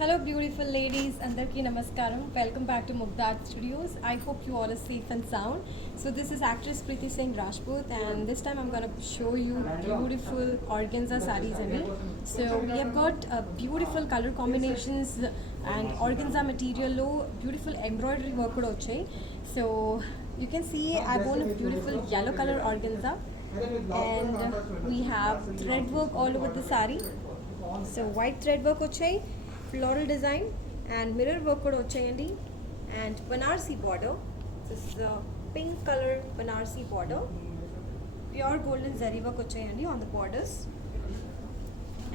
Hello, beautiful ladies. Andarki namaskaram. Welcome back to Mugdad Studios. I hope you all are safe and sound. So this is actress Preeti Singh Rajput, and this time I'm gonna show you beautiful organza sarees in it. So we have got beautiful color combinations and organza material lo beautiful embroidery work kuda vachai. So you can see I've worn a beautiful yellow color organza, and we have thread work all over the saree. So white thread work వచ్చాయి, floral design and mirror work కూడా వచ్చాయండి, and Banarsi border. This is a pink color Banarsi border. Pure golden zari work వచ్చాయండి on the borders,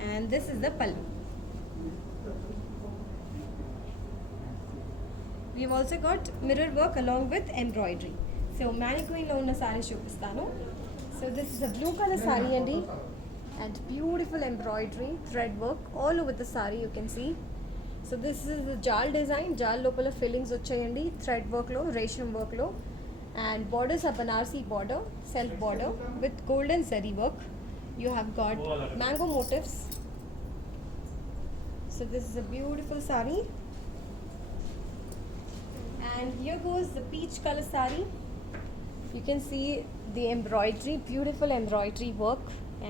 and this is the pallu. We've also got mirror work along with embroidery. So mannequin లో ఉన్న sarees చూపిస్తాను. So this is a blue color saree అండి, and beautiful embroidery thread work all over the saree you can see. So this is the jal design. Jal lopala fillings vachayandi thread work lo, resham work lo, and borders are Banarsi border, self border with golden zari work. You have got mango motifs. So this is a beautiful saree, and here goes the peach color saree. You can see the embroidery, beautiful embroidery work,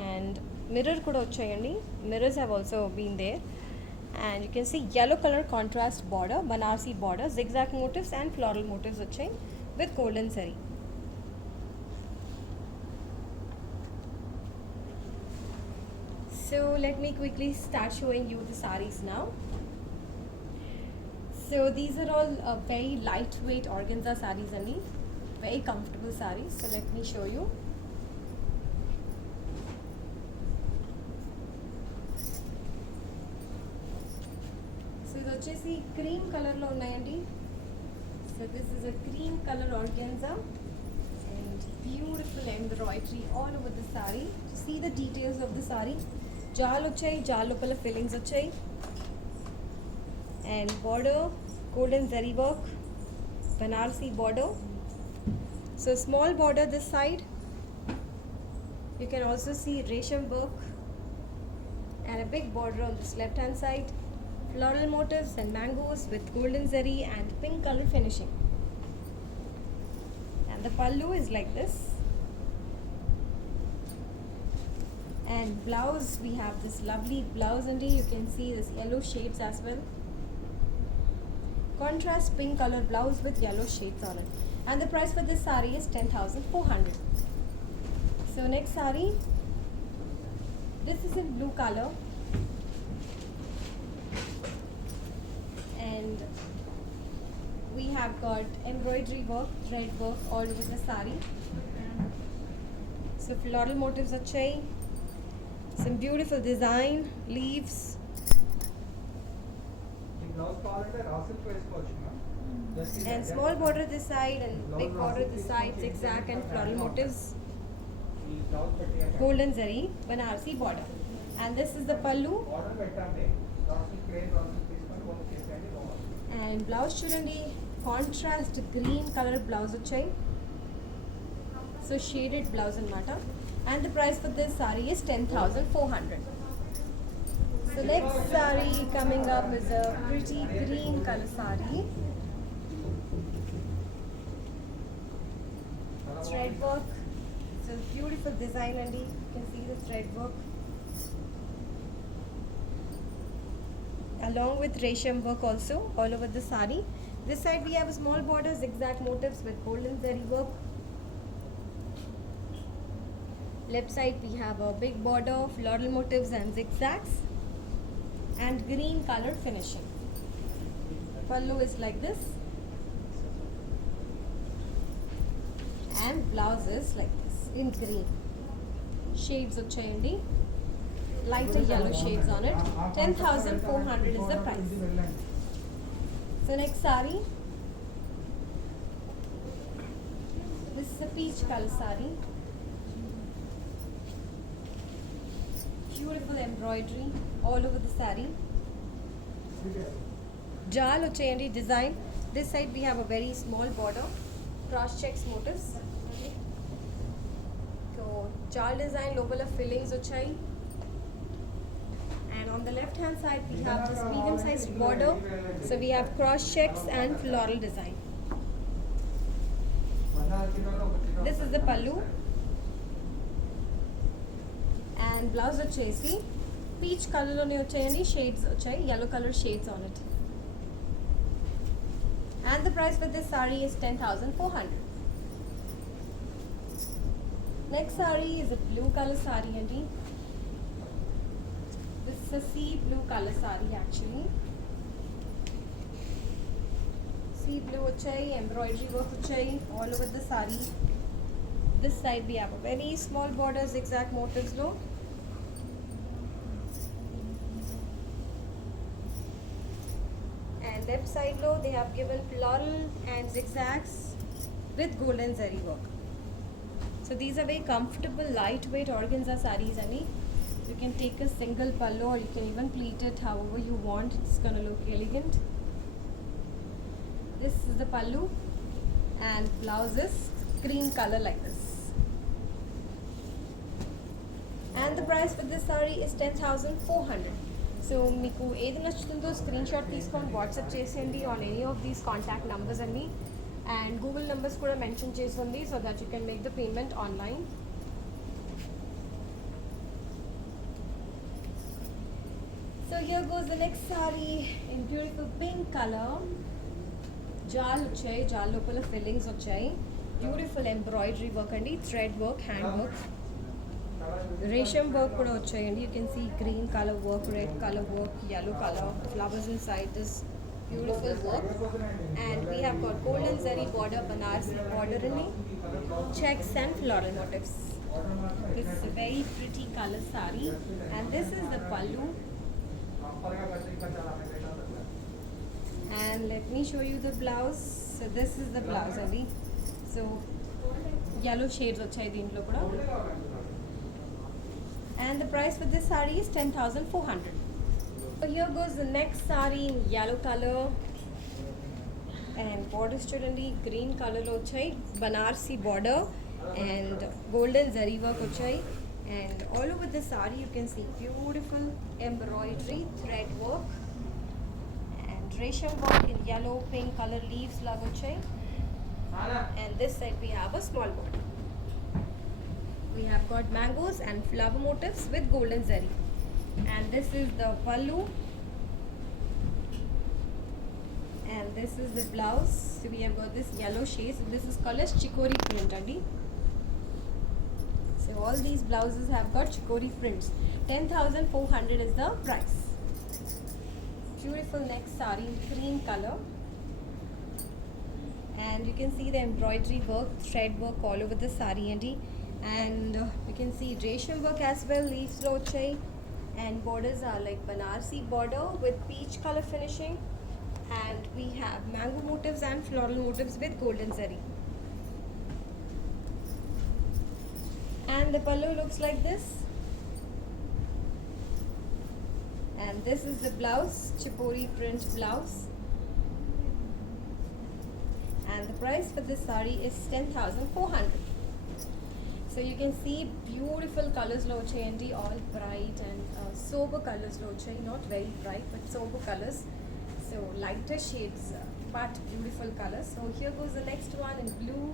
and mirror kuda vachayandi. Mirrors have also been there, and you can see yellow color contrast border, Banarsi border, zigzag motifs and floral motifs vachai with golden zari. So let me quickly start showing you the sarees now. So these are all very lightweight organza sarees only, very comfortable sarees. So let me show you. So ఇది వచ్చేసి cream కలర్లో ఉన్నాయండి. So this is a cream color organza and beautiful embroidery all over the saree. To see the details of the saree, జాల్ వచ్చాయి, జాల్ లోపల fillings వచ్చాయి, and border golden zari work, Banarsi border. So small border this side. You can also see resham work and a big border on this left hand side. Floral motifs and mangoes with golden zari and pink color finishing. And the pallu is like this. And blouse, we have this lovely blouse and you can see this yellow shades as well. Contrast pink color blouse with yellow shades on it. And the price for this saree is 10,400. So next saree, this is in blue color. And we have got embroidery work, thread work all over the saree. So floral motifs achai, some beautiful design, leaves. And small border this side and big border this side, zigzag and floral motifs. Golden zari, Banarsi border. And this is the pallu. And blouse చూడండి, contrast green colour blouse వచ్చాయి. So shaded blouse అనమాట. And the price for this saree is 10,400. So next saree coming up is a pretty green color saree. Thread work. It's a beautiful design and you can see the thread work. Along with resham work also all over the saree. This side we have a small border, zigzag motifs with golden zari work. Left side we have a big border, floral motifs and zigzags, and green color finishing. Pallu is like this, and blouse is like this in green. Shades vachayandi, lighter yellow shades on it. 10,400 is the price. So next saree, this is a peach color saree. Beautiful embroidery all over the saree. Jal vachayandi design. This side we have a very small border, cross checks motifs. So jal design lopala fillings vachayi, and on the left hand side we have this medium sized border. So we have cross checks and floral design. This is the pallu. And blouse వచ్చేసి peach కలర్లోనే వచ్చాయండి, shades వచ్చాయి, yellow color shades on it. And the price for this saree is 10,400. Next saree is a blue color saree అండి. This is a sea blue color saree actually. Sea blue వచ్చాయి, embroidery work వచ్చాయి all over the saree. This side we have a very small border, zigzag motifs lo. And left side lo they have given floral and zigzags with golden zari work. So these are very comfortable lightweight organza sarees and you can take a single pallu or you can even pleat it however you want. It's gonna look elegant. This is the pallu and blouse is green color like this. And the price for this saree is 10,400. So మీకు ఏది నచ్చుతుందో screen shot తీసుకొని WhatsApp చేసేయండి on any of these contact numbers అన్ని, and Google numbers కూడా mention చేస్తుంది so that you can make the payment online. So here goes the next saree in beautiful pink color. జాల్ వచ్చాయి, జాల్ లోపల fillings వచ్చాయి, బ్యూటిఫుల్ ఎంబ్రాయిడరీ వర్క్ అండి, thread work, hand work, రేషం వర్క్ కూడా వచ్చాయండి. You can see green colour work, red colour work, yellow color, flowers inside this beautiful work. And we have got golden zari border, Banarsi border in it, checks and floral motifs. This is a very pretty color saree and this is the pallu. And let me show you the blouse. So this is the blouse adi. So yellow shades వచ్చాయి దీంట్లో కూడా. And the price for this saree is 10,400. So here goes the next saree in yellow color and borders చూడండి green color లో వచ్చాయి, Banarsi border and golden zari work వచ్చాయి. And all over the saree you can see beautiful embroidery, thread work and resham work in yellow, pink color leaves laga వచ్చాయి. And this side we have a small border. We have got mangoes and flower motifs with golden zari. And this is the pallu. And this is the blouse. So we have got this yellow shades. This is called as chikori print andi. So all these blouses have got chikori prints. 10,400 is the price. Beautiful next saree in cream color. And you can see the embroidery work, thread work all over the saree andi. And you can see resham work as well, leaves lo vachai, and borders are like Banarsi border with peach color finishing, and we have mango motifs and floral motifs with golden zari. And the pallu looks like this, and this is the blouse, chipori print blouse. And the price for this saree is 10,400. So you can see beautiful colors lo vachayandi, all bright and sober colors lo vachayi, not very bright but sober colors. So lighter shades but beautiful colors. So here goes the next one in blue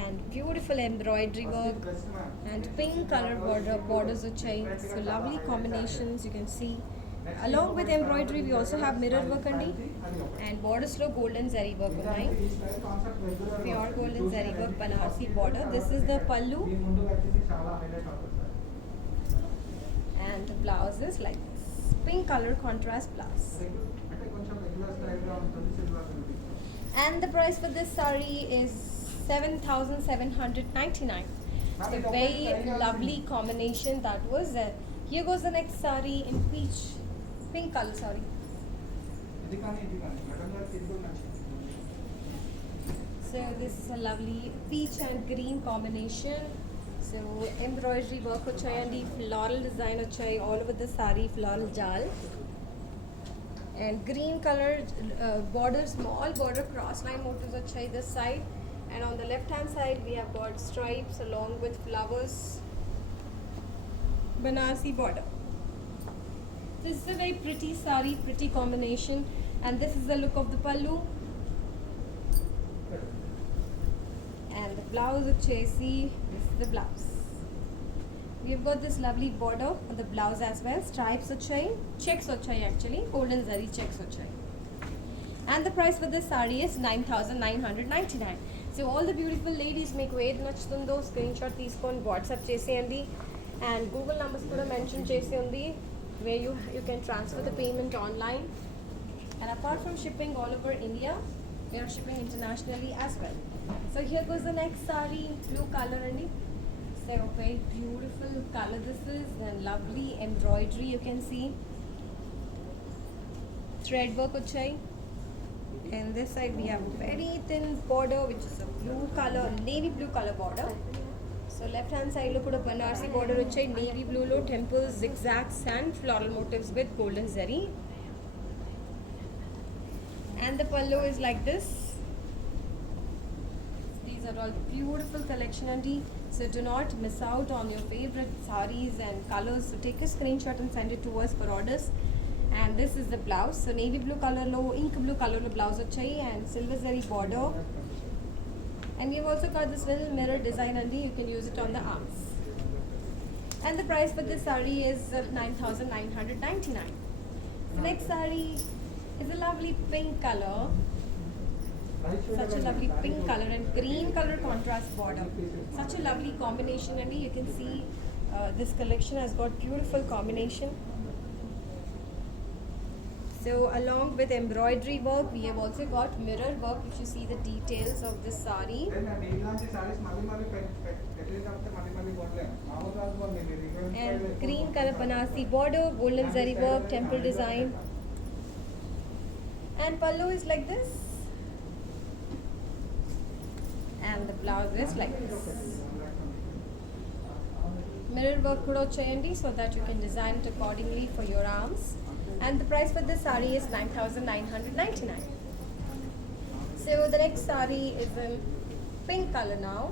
and beautiful embroidery work and pink color borders vachayi. So lovely combinations you can see. Along with embroidery we also have mirror work andi, and borders lo golden zari work unnai, pure golden zari work, Banarsi border. This is the pallu and the blouse is like this, pink color contrast blouse. And the price for this saree is 7,799. So very lovely combination that was. Here goes the next saree in pink color, sorry. So this is a lovely peach and green combination. So embroidery work vachayandi, floral design vachayi all over the saree, floral jal. And green color border, small border cross line motifs vachayi this side. And on the left hand side we have got stripes along with flowers. Banarsi border. This is a very pretty sari, pretty combination, and this is the look of the pallu. And the blouse వచ్చేసి this is the blouse. We've got this lovely border on the blouse as well. Stripes వచ్చాయి, checks వచ్చాయి actually, golden zari checks వచ్చాయి. And the price for this saree is 9,999. So all the beautiful ladies మీకు ఏది నచ్చుతుందో screen shot తీసుకొని WhatsApp చేసేయండి. And Google numbers కూడా mention చేసి ఉంది where you can transfer the payment online. And apart from shipping all over India, we are shipping internationally as well. So here goes the next saree, blue color andi. So very beautiful color this is, and lovely embroidery you can see. Thread work వచ్చాయి. And this side we have very thin border which is a blue color, navy blue color border. So left hand side lo kuda Banarsi border వచ్చాయి, navy blue lo temples, zigzags and floral motifs with golden zari. And the pallu is like this. These are all beautiful collection andi. So do not miss out on your favorite sarees and colors. So take a screenshot and send it to us for orders. And this is the blouse. So navy blue color lo, ink blue color lo blouse వచ్చాయి, and silver zari border. And we've also got this little mirror design andi. You can use it on the arms. And the price for this saree is 9,999. The next saree is a lovely pink color. Such a lovely pink color and green color contrast border. Such a lovely combination, and you can see this collection has got beautiful combination. So along with embroidery work, we have also got mirror work, which you see the details of this saree. And green color Banarsi border, golden zari work, temple design. And pallu is like this. And the blouse is like this. Mirror work kuda vachayandi so that you can design it accordingly for your arms. And the price for this saree is 9,999. So the next saree is in pink color now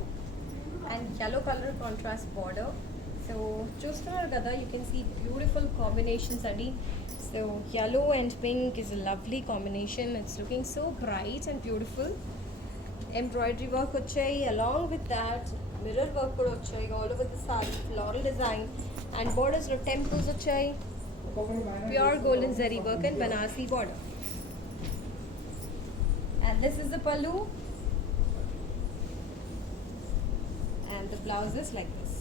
and yellow color contrast border. So చూస్తున్నారు కదా, you can see beautiful combinations andi. So yellow and pink is a lovely combination. It's looking so bright and beautiful. Embroidery work వచ్చాయి, along with that mirror work కూడా వచ్చాయి all over the saree, floral design and borders లో temples వచ్చాయి, pure golden zari work and Banarsi border. And this is the pallu, and the blouse is like this.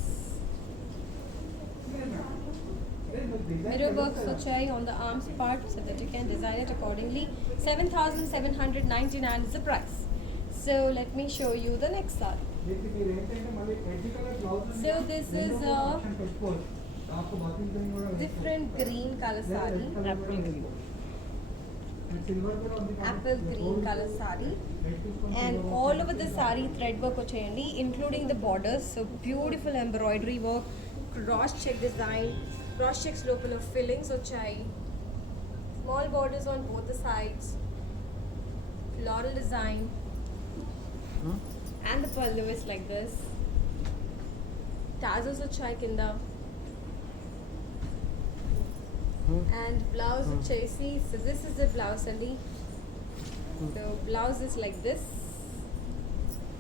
Mirror works వచ్చాయి on the arms part so that you can design it accordingly. 7,799 is the price. So let me show you the next saree. So this is a different green color saree, apple green color saree, and all over the saree thread work వచ్చేయండి, including the borders. So beautiful embroidery work, cross check design, cross checks లోపల fillings వచ్చాయి, small borders on both the sides, floral design. And the pallu is like this. Tassels వచ్చాయి కింద. And blouse వచ్చేసి, so this is the blouse అండి. So blouse is like this.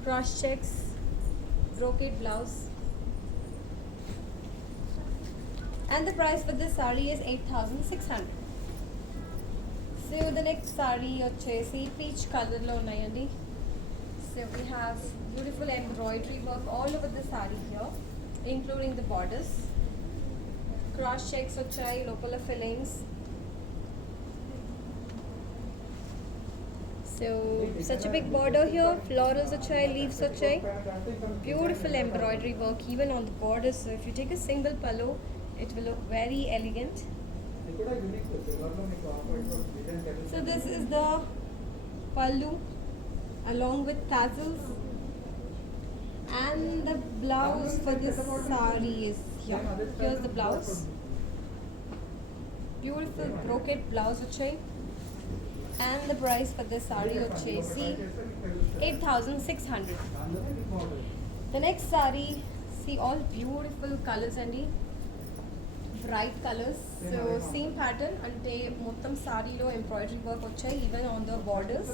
Cross checks, brocade blouse. And the price for this saree is 8,600. So the next saree వచ్చేసి peach color లో ఉన్నాయండి. So we have beautiful embroidery work all over the saree here, including the borders. Cross checks వచ్చాయి, లోపల fillings. So such a big border here, florals వచ్చాయి, leaves వచ్చాయి, beautiful embroidery work even on the borders. So if you take a single pallu, it will look very elegant. So this is the pallu along with tassels, and the blouse for this saree is here. Here's the blouse, beautiful brocade blouse వచ్చాయి, and the price for this saree వచ్చేసి 8,600. The next saree, see all beautiful colors andi. bright colors. So same pattern ante mottam saree lo embroidery work వచ్చాయి even on the borders.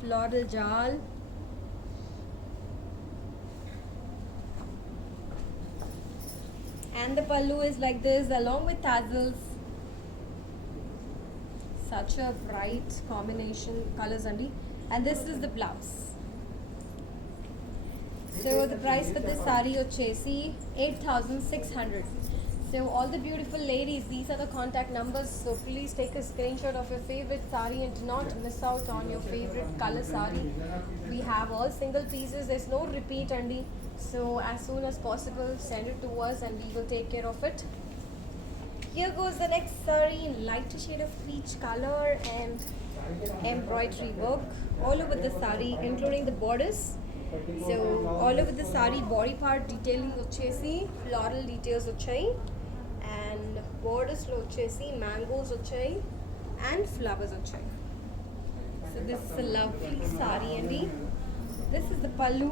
Floral jal. And the pallu is like this along with tassels. Such a bright combination colors andi. And this is the blouse. So the price for this saree వచ్చేసి 8,600. So all the beautiful ladies, these are the contact numbers. So please take a screenshot of your favorite saree and do not miss out on your favorite color saree. We have all single pieces. There's no repeat, Andy. So as soon as possible, send it to us and we will take care of it. Here goes the next saree in lighter shade of peach color and embroidery work all over the saree, including the borders. So all over the saree body part detailing వచ్చేసి floral details వచ్చాయి and borders లో వచ్చేసి mangoes వచ్చాయి and flowers వచ్చాయి. So this is a lovely saree అండి. This is the pallu.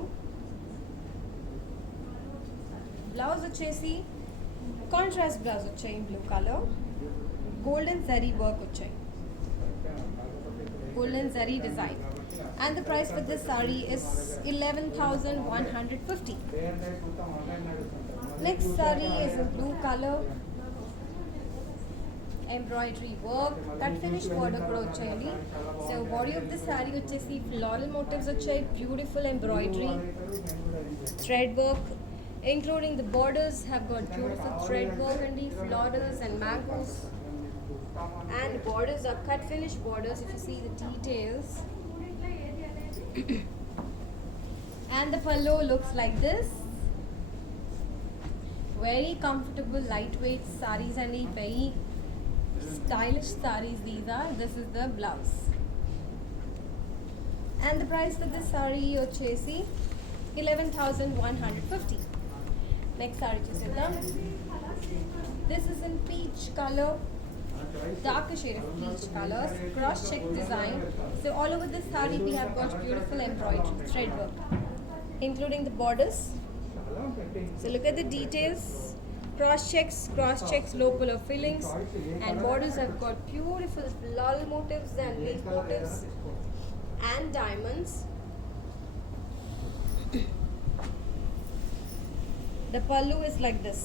Blouse వచ్చేసి contrast blouse వచ్చాయి blue colour, golden zari work వచ్చాయి, golden zari design, and the price for this saree is 11,150. Next saree is in blue color, embroidery work, cut finish border kuda vachayandi. So body of the saree vachesi floral motifs vachayi, beautiful embroidery, thread work, including the borders have got beautiful thread work and the florals and mangoes. And borders are cut finish borders if you see the details. And the pallu looks like this. Very comfortable lightweight sarees and very stylish sarees these are. This is the blouse. And the price for this saree ochesi 11,150. Next saree chusedam. This is in peach color, darker shade of peach colors, cross check design. So all over this saree we have got beautiful embroidery thread work, including the borders. So look at the details, cross checks, low puller fillings, and borders have got beautiful floral motifs and leaf motifs and diamonds. The pallu is like this.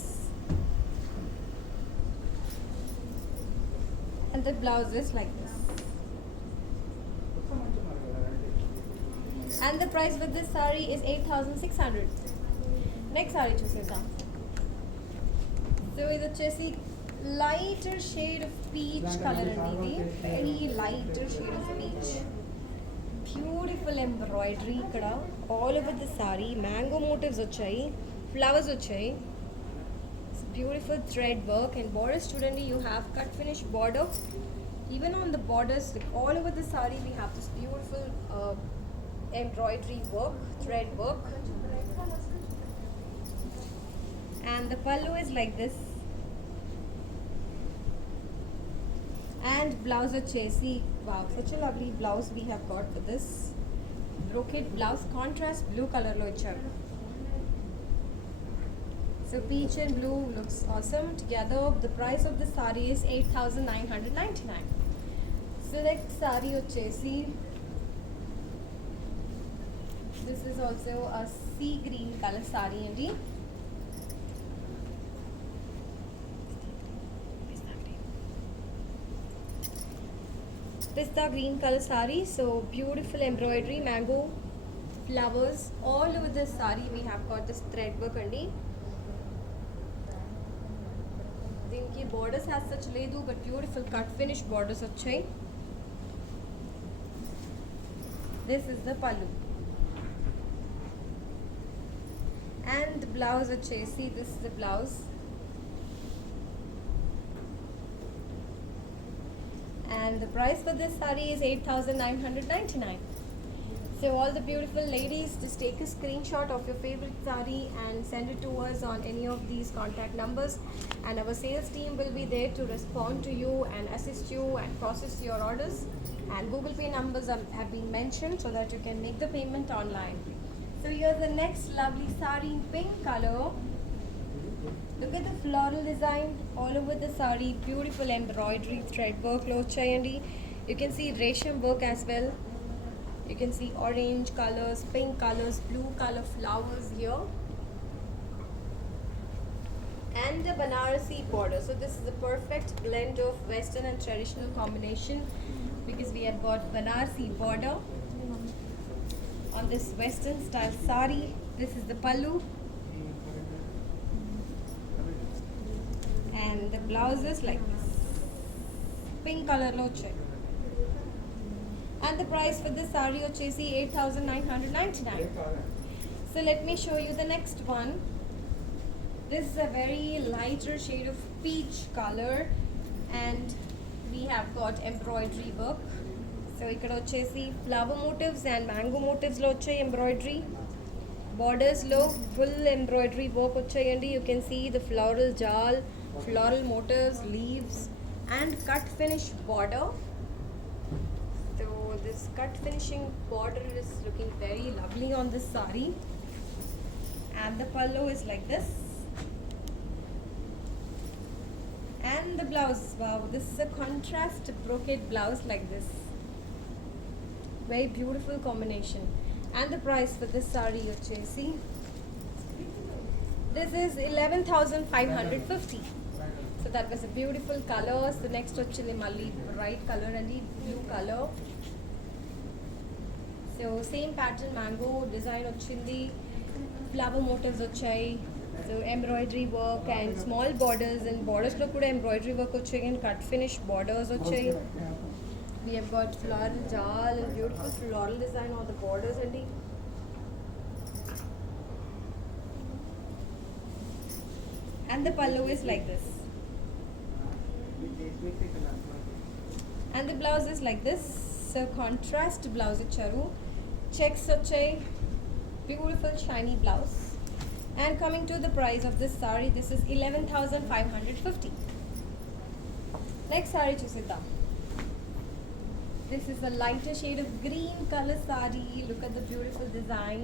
And the blouse is like this. And the price for this saree is 8,600. Next saree చూసేద్దాం. So ఇది వచ్చేసి lighter shade of peach color అండి, ఇది very lighter shade of peach. Beautiful embroidery ఇక్కడ all over the saree, mango motifs వచ్చాయి, flowers వచ్చాయి. Beautiful thread work and borders student, you have cut finish border even on the borders. Like all over the saree we have this beautiful embroidery work, thread work, and the pallu is like this. And blouse ochesi, wow, such a lovely blouse we have got for this brocade blouse, contrast blue color lo icharu. So peach and blue looks awesome together. The price of the saree is 8,999. So next saree ochesi, this is also a sea green color saree andi. Pista green color saree. So beautiful embroidery, mango, flowers all over this saree. We have got this thread work andi. దీనికి borders has such లేదు, but beautiful cut finish borders వచ్చాయి. This is the పల్లు and blouse వచ్చేసి this is the blouse. And the price for this saree is 8,999. So all the beautiful ladies, just take a screenshot of your favorite saree and send it to us on any of these contact numbers, and our sales team will be there to respond to you and assist you and process your orders. And Google Pay numbers have been mentioned so that you can make the payment online. So here's the next lovely sari in pink color. Look at the floral design all over the sari. Beautiful embroidery thread work lo chayandi. You can see resham work as well. You can see orange colors, pink colors, blue color flowers here. And the Banarasi border. So this is a perfect blend of western and traditional combination because we have got Banarasi border on this western style sari. This is the pallu. And the blouse is like this. Pink color lo check. And the price for this sari ochesi 8,999. So let me show you the next one. This is a very lighter shade of peach color and we have got embroidery work. So ikkada vachesi flower motifs and mango motifs lo vachai embroidery. Borders lo full embroidery work vachayandi. You can see the floral jal, floral motifs, leaves and cut finish border. So this cut finishing border is looking very lovely on this sari. And the pallu is like this. And the blouse, wow, this is a contrast brocade blouse like this. Very beautiful combination. And the price for this sari ochesi, this is 11,550. So that was a beautiful colors. The next ochili malli bright color and the blue color. So same pattern mango design ochindi, flower motifs ochai. So embroidery work and small borders and borders lo kuda embroidery work వచ్చాయి and cut finish borders వచ్చాయి. We have got floral jal and beautiful floral design on the borders and the pallu is like this. And the blouse is like this. So contrast blouse icharu. Checks వచ్చాయి. Beautiful shiny blouse. And coming to the price of this sari, this is 11,550. Next sari chusidam. This is a lighter shade of green color sari. Look at the beautiful design.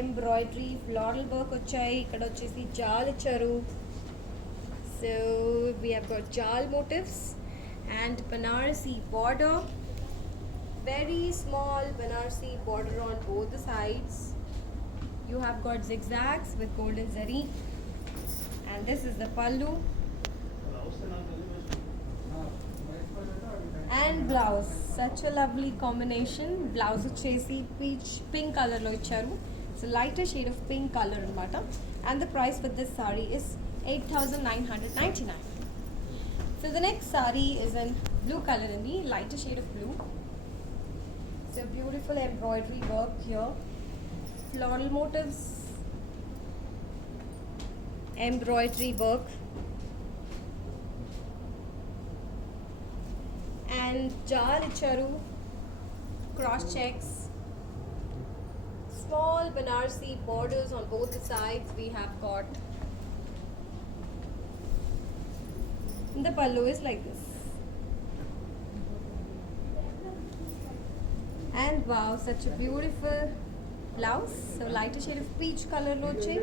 Embroidery, floral work ochai. Ikkada vachesi jal icharu. So we have got jal motifs and Banarasi border. Very small Banarasi border on both the sides. You have got zigzags with golden zari and this is the pallu and blouse. Such a lovely combination. Blouse chesi peach pink color lo icharu. So lighter shade of pink color anamata. And the price for this sari is 8,999. So the next sari is in blue color in the lighter shade of blue. So beautiful embroidery work here. Floral motifs, embroidery work and jal icharu, cross checks, small Banarasi borders on both the sides. We have got the pallu is like this. And wow, such a beautiful blouse. So lighter shade of peach color lo chai.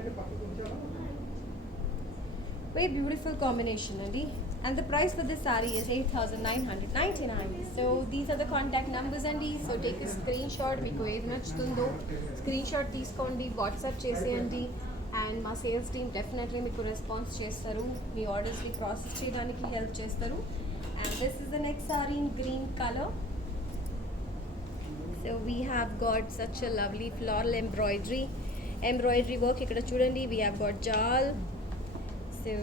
Very beautiful combination andi. And the price for this sari is 8,999. So these are the contact numbers andi. So take a screenshot. Meeku edi nachutundo screenshot teeskondi, WhatsApp cheseyandi and మా sales team definitely మీకు response చేస్తారు. మీ ఆర్డర్స్ని process చేయడానికి help చేస్తారు. And this is the next sorry in green colour. So we have got such a lovely floral embroidery work. Ikkada chudandi, we have got jal. So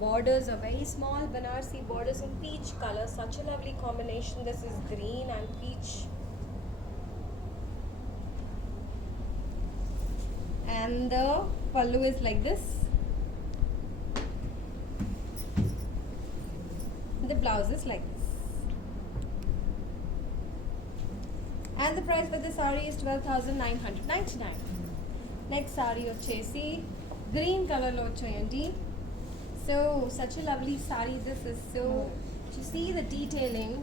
borders are very small Banarasi borders in peach color. Such a lovely combination. This is green and peach. And the pallu is like this. The blouse is like this. And the price for this saree is 12,999. Next saree వచ్చేసి green color లో వచ్చాయండి. So such a lovely saree this is. So to see the detailing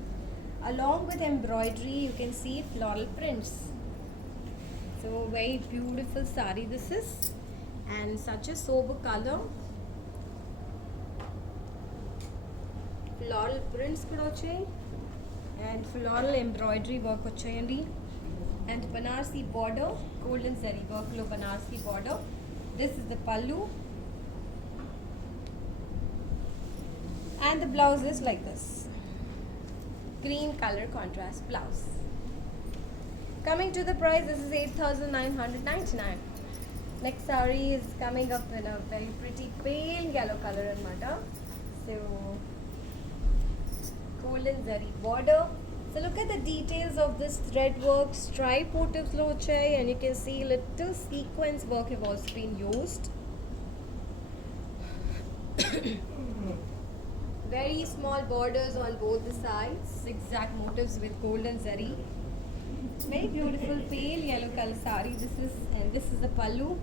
along with embroidery, you can see floral prints. So very beautiful sari this is, and such a sober color. Floral prints kuda vachayi and floral embroidery work vachayandi, and Banarsi border, golden zari work lo Banarsi border. This is the pallu, and the blouse is like this, green color contrast blouse. Coming to the price, this is 8,999. Next saree is coming up in a very pretty pale yellow color and matter. So golden zari border. So look at the details of this thread work, stripe motifs lo vachayi, and you can see little sequence work have also been used. Very small borders on both the sides, zigzag motifs with golden zari. Very beautiful pale yellow color sari this is, and this is the pallu,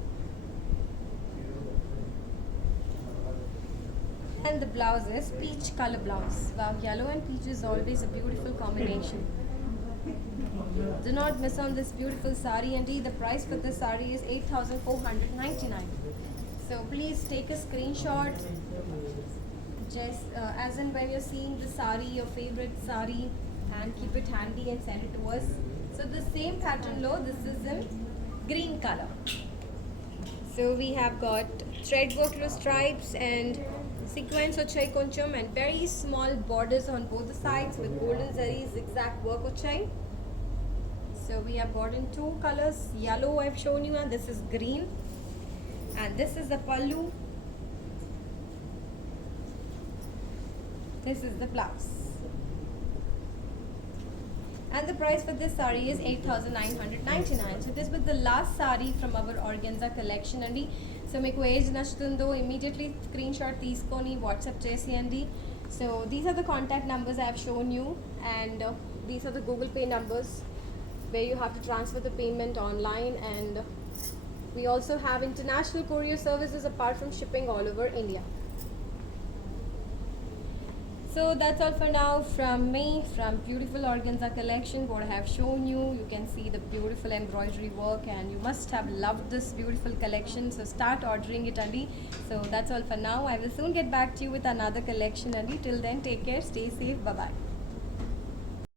and the blouse is peach color blouse. Wow, yellow and peach is always a beautiful combination. Do not miss on this beautiful sari. Indeed, the price for this sari is 8,499. So please take a screenshot just as in when you're seeing the sari, your favorite sari, and keep it handy and send it to us. So the same pattern low, this is in green color. So we have got thread work with stripes and sequence vachai koncham, and very small borders on both the sides with golden zari zigzag work vachai. So we have got in two colors, yellow I've shown you, and this is green, and this is the pallu, this is the blouse. And the price for this sari is 8,999. So this was the last sari from our organza collection andi. So meeku age nachtundo immediately screenshot teeskoni WhatsApp cheseyandi. So these are the contact numbers I have shown you, and these are the Google Pay numbers where you have to transfer the payment online, and we also have international courier services apart from shipping all over India. So that's all for now from me, from beautiful organza collection. What I have shown you, you can see the beautiful embroidery work, and you must have loved this beautiful collection. So start ordering it, Andi. So that's all for now. I will soon get back to you with another collection, Andi. Till then, take care, stay safe, bye bye.